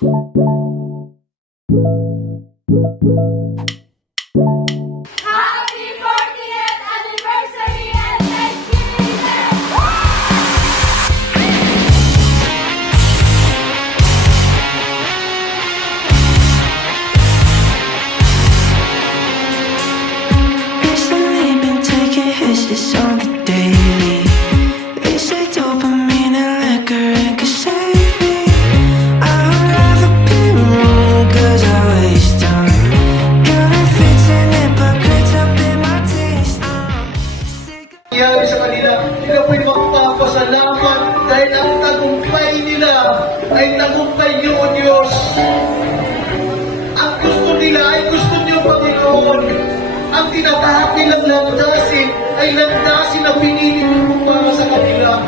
Happy 40th anniversary and Thanksgiving! Recently been taking hits, it's on the daily. They say dopamine and liquor can save me. I would rather be wrong, cause I waste time. Counterfeits and hypocrites up in my taste. Nangyari sa kanila, hindi ka pwede magpapasalamat dahil ang tagumpay nila ay tagumpay niyo, O Diyos. Ang gusto nila ay gusto niyo, Panginoon. Ang tinatahak nilang landasin ay landasin na pinili mo para sa kanila.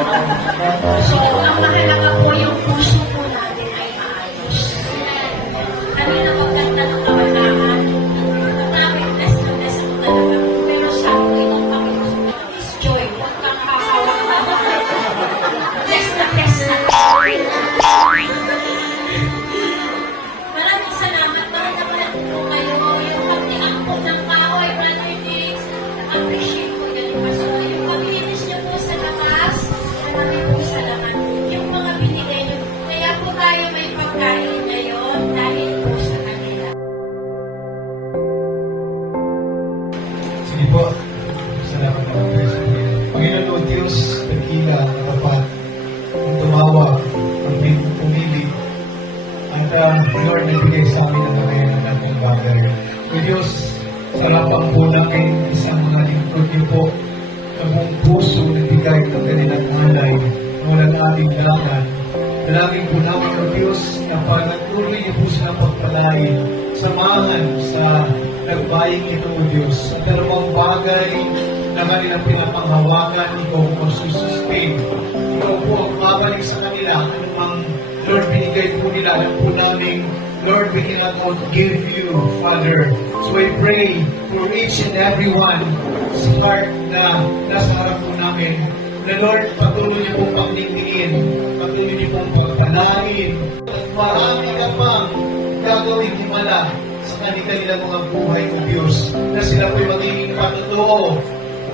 So, ang mahalaga po yung puso po natin ay maayos. Kanina maganda ng kawalangan. Namin, bless na bless ako talaga. Pero sabi ko ng Panginoon, is joy. Huwag kang kakawak na. Bless na bless na. Maraming salamat. Mahal po kayo. Yung pagtiang po ng kahoy, Brother Diggs. Appreciate ko yun. So, yung paglinis niyo po sa labas, maraming po salamat. Yung mga binigay niyo. Kaya po tayo may pagkain ngayon dahil po sa kanila. Sige po. Salamat po. Panginoon o Diyos, nagkila, nakapat, ang tumawa, ang pumili, at Lord, nagbigay sa amin ang kakayanan ng ating bagay. O Diyos, salamat po namin isang mga lingkod niyo po na buong puso nagbigay ng kanilang alay na walang ating laman. Dalangin po namin o Diyos na pagpatuloy niyo po sila pagpalain, samahan sa nagbaying ito o Diyos. At dalawang bagay na kanilang pinapanghawakan, ikaw po sustain. Ikaw po ang babalik sa kanila. Anumang Lord, binigay po nila. Alam po namin, Lord, we cannot outgive you, Father. So I pray for each and every one sa heart na nasa harap po namin, na Lord, patuloy niyo pong pagdingin, patuloy niyo pong pagpalain. Marami ka pang gagawin himala sa kanilang mga buhay ng Diyos, na sila po'y magiging patotoo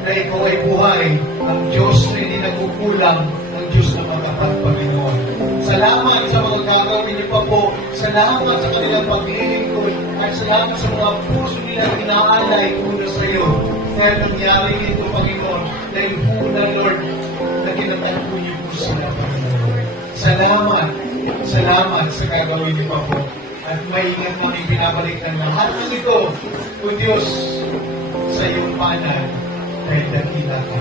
na ikaw ay buhay, ang Diyos na hindi nagkukulang, ang Diyos na matapat, Panginoon. Salamat sa mga gagawin niyo pa po. Salamat sa kanilang paglilingkod at salamat sa mga puso nilang inaalay una sa iyo. Kaya nangyari ito, Panginoon, dahil una, Lord, na kinatapo niyo po sila, Panginoon. Salamat, salamat sa gagawin niyo pa po. At maingat kami pinabalik ng lahat ng ito, O Diyos, sa iyong panan dahil dakila ka.